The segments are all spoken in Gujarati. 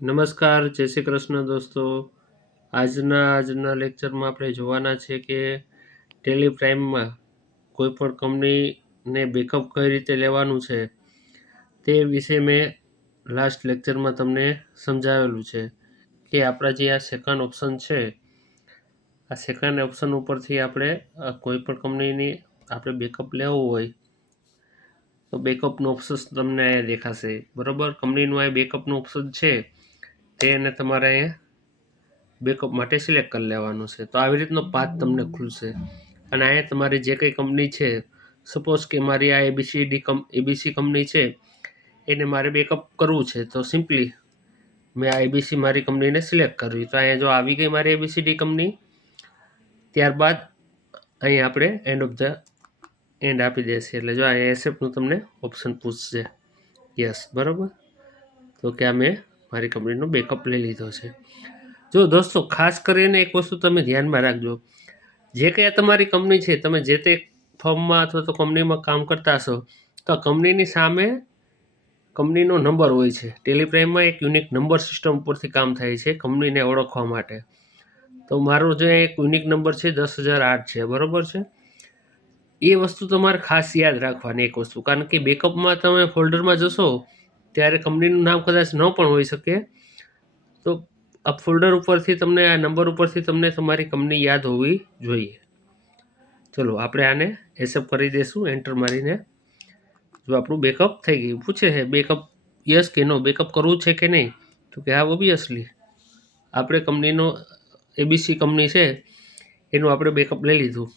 નમસ્કાર, જય શ્રી કૃષ્ણ દોસ્તો. આજના લેક્ચરમાં આપણે જોવાના છે કે ટેલી પ્રાઇમમાં કોઈ પણ કંપનીને બેકઅપ કઈ રીતે લેવાનું છે તે વિશે મેં લાસ્ટ લેક્ચરમાં તમને સમજાવેલું છે કે આપણા જે આ સેકન્ડ ઓપ્શન છે, આ સેકન્ડ ઓપ્શન ઉપરથી આપણે કોઈ પણ કંપનીની આપણે બેકઅપ લેવું હોય તો બેકઅપનો ઓપ્શન તમને અહીંયા દેખાશે. બરાબર, કંપનીનું આ બેકઅપનું ઓપ્શન છે તેને તમારે અહીંયા બેકઅપ માટે સિલેક્ટ કરી લેવાનું છે. તો આવી રીતનો પાથ તમને ખુલશે અને અહીંયા તમારી જે કંઈ કંપની છે, સપોઝ કે મારી આ એબીસી કંપની છે, એને મારે બેકઅપ કરવું છે. તો સિમ્પલી મેં આ એબીસી મારી કંપનીને સિલેક્ટ કરવી. તો અહીંયા જો આવી ગઈ મારી એબીસીડી કંપની, ત્યારબાદ અહીંયા આપણે એન્ડ આપી દેશે. એટલે જો અહીંયા એક્સેપ્ટનું તમને ઓપ્શન પૂછશે, યસ, બરાબર. તો કે આ મેં મારી કંપનીનો બેકઅપ લઈ લીધો છે. જો દોસ્તો, ખાસ કરીને એક વસ્તુ તમે ધ્યાનમાં રાખજો, જે કંઈ તમારી કંપની છે, તમે જે તે ફર્મમાં અથવા તો કંપનીમાં કામ કરતા હશો તો કંપનીની સામે કંપનીનો નંબર હોય છે. ટેલિપ્રાઇમમાં એક યુનિક નંબર સિસ્ટમ ઉપરથી કામ થાય છે કંપનીને ઓળખવા માટે. તો મારો જે એક યુનિક નંબર છે 10,008 છે, બરાબર છે. એ વસ્તુ તમારે ખાસ યાદ રાખવાની એક વસ્તુ, કારણ કે બેકઅપમાં તમે ફોલ્ડરમાં જશો ત્યારે કંપનીનું નામ કદાચ ન પણ હોઈ શકે, તો આ ફોલ્ડર ઉપરથી તમને, આ નંબર ઉપરથી તમને તમારી કંપની યાદ હોવી જોઈએ. ચલો આપણે આને એક્સેપ્ટ કરી દઈશું એન્ટર મારીને. જો આપણું બેકઅપ થઈ ગયું, પૂછે છે બેકઅપ યસ કે નો, બેકઅપ કરવું છે કે નહીં, તો કે હા, ઓબ્વિયસલી આપણે કંપનીનો એબીસી કંપની છે એનું આપણે બેકઅપ લઈ લીધું.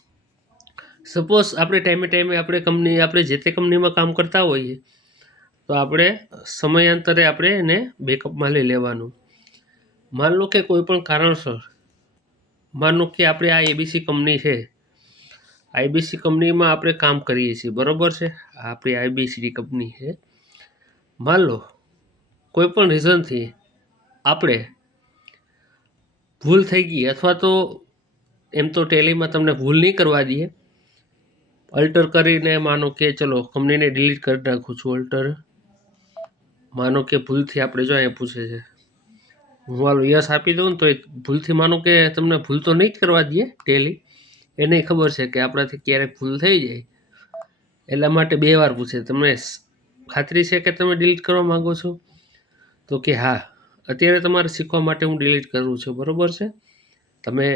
સપોઝ આપણે ટાઈમે આપણે જે તે કંપનીમાં કામ કરતા હોઈએ તો આપણે સમયાંતરે આપણે એને બેકઅપમાં લઈ લેવાનું. માન લો કે કોઈ પણ કારણસર, માન લો કે આપણે આ એબીસી કંપની છે, આઈબીસી કંપનીમાં આપણે કામ કરીએ છીએ, બરાબર છે. આપણી આઈબીસી કંપની છે. માન લો કોઈ પણ રીઝનથી આપણે ભૂલ થઈ ગઈ, અથવા તો એમ તો ટેલીમાં તમને ભૂલ નહીં કરવા દઈએ, અલ્ટર કરીને માનો કે ચલો કંપનીને ડિલીટ કરી નાખું છું. અલ્ટર માનો કે ભૂલથી આપણે જો અહીંયા પૂછે છે, હું હાલો યસ આપી દઉં ને તો એ ભૂલથી માનો કે તમને ભૂલ તો નહીં જ કરવા દઈએ ટેલી, એને ખબર છે કે આપણાથી ક્યારેક ભૂલ થઈ જાય, એટલા માટે 2 વાર પૂછે, તમને ખાતરી છે કે તમે ડિલીટ કરવા માગો છો? તો કે હા, અત્યારે તમારે શીખવા માટે હું ડિલીટ કરું છું, બરાબર છે. તમે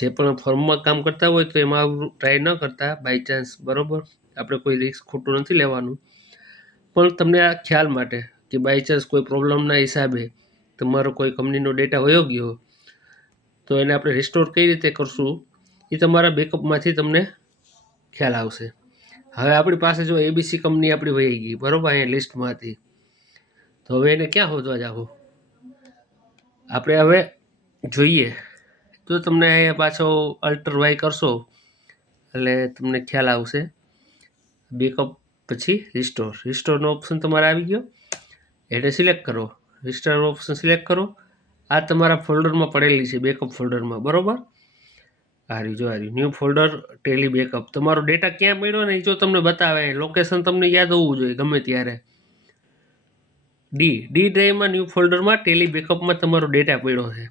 જે પણ ફર્મમાં કામ કરતા હોય તો એમાં ટ્રાય ન કરતા બાય ચાન્સ, બરાબર. આપણે કોઈ રિસ્ક ખોટું નથી લેવાનું, પણ તમને આ ખ્યાલ માટે કે બાય ચાન્સ કોઈ પ્રોબ્લેમના હિસાબે તમારો કોઈ કંપનીનો ડેટા વયો ગયો તો એને આપણે રિસ્ટોર કઈ રીતે કરશું એ તમારા બેકઅપમાંથી તમને ખ્યાલ આવશે. હવે આપણી પાસે જો એબીસી કંપની આપણી વહી ગઈ, બરાબર, અહીંયા લિસ્ટમાં હતી, તો હવે એને ક્યાં શોધવા જાવ? આપણે હવે જોઈએ તો તમને અહીંયા પાછો અલ્ટર વાય કરશો એટલે તમને ખ્યાલ આવશે. બેકઅપ પછી રિસ્ટોરનો ઓપ્શન તમારે આવી ગયો, એને સિલેક્ટ કરો, રિસ્ટોર ઓપ્શન સિલેક્ટ કરો. આ તમારા ફોલ્ડરમાં પડેલી છે, બેકઅપ ફોલ્ડરમાં, બરાબર. આ રહ્યું ન્યૂ ફોલ્ડર ટેલી બેકઅપ. તમારો ડેટા ક્યાં પડ્યો ને એ જો તમને બતાવે, લોકેશન તમને યાદ હોવું જોઈએ ગમે ત્યારે. ડી ડ્રાઈવમાં ન્યૂ ફોલ્ડરમાં ટેલી બેકઅપમાં તમારો ડેટા પડ્યો છે,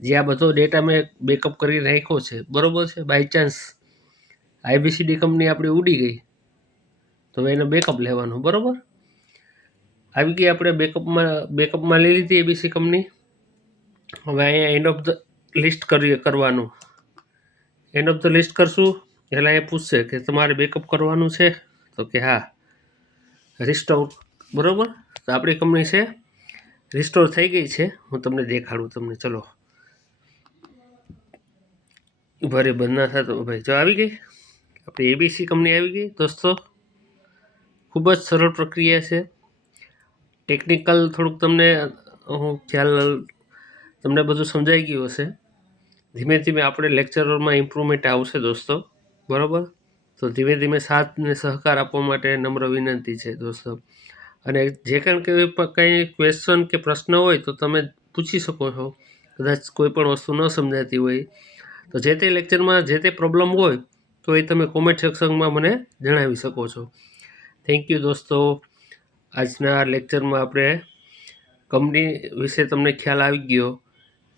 જે આ બધો ડેટા મેં બેકઅપ કરી રાખ્યો છે, બરાબર છે. બાય ચાન્સ આઈબીસીડી કંપની આપણી ઉડી ગઈ તો એને બેકઅપ લેવાનું, બરાબર. આવી ગઈ આપણે બેકઅપમાં લઈ લીધી એબીસી કંપની. હવે અહીંયા એન્ડ ઓફ ધ લિસ્ટ કરવાનું. એન્ડ ઓફ ધ લિસ્ટ કરશું એટલે અહીંયા પૂછશે કે તમારે બેકઅપ કરવાનું છે, તો કે હા, રિસ્ટોર, બરાબર. તો આપણી કંપની છે રિસ્ટોર થઈ ગઈ છે. હું તમને દેખાડું તમને, ચલો ભરે બંધ ના થતો ભાઈ, જો આવી ગઈ આપણી એબીસી કંપની આવી ગઈ દોસ્તો. ખૂબ જ સરળ પ્રક્રિયા છે. ટેકનિકલ થોડુંક તમને ખ્યાલ, તમને બધું સમજાઈ ગયું હશે. ધીમે ધીમે આપણે લેક્ચરોમાં ઇમ્પ્રુવમેન્ટ આવશે દોસ્તો, બરાબર. તો ધીમે ધીમે સાથ ને સહકાર આપવા માટે નમ્ર વિનંતી છે દોસ્તો. અને જે કંઈ ક્વેશ્ચન કે પ્રશ્ન હોય તો તમે પૂછી શકો છો. કદાચ કોઈ પણ વસ્તુ ન સમજાતી હોય તો જે તે લેક્ચરમાં જે તે પ્રોબ્લેમ હોય તો એ તમે કોમેન્ટ સેક્શનમાં મને જણાવી શકો છો. થેન્ક યુ દોસ્તો. આજના લેક્ચરમાં આપણે કંપની વિશે તમને ખ્યાલ આવી ગયો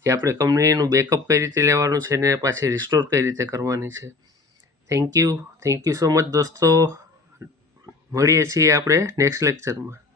કે આપણે કંપનીનું બેકઅપ કઈ રીતે લેવાનું છે ને પાછી રિસ્ટોર કઈ રીતે કરવાની છે. થેન્ક યુ સો મચ દોસ્તો. મળીએ છીએ આપણે નેક્સ્ટ લેક્ચરમાં.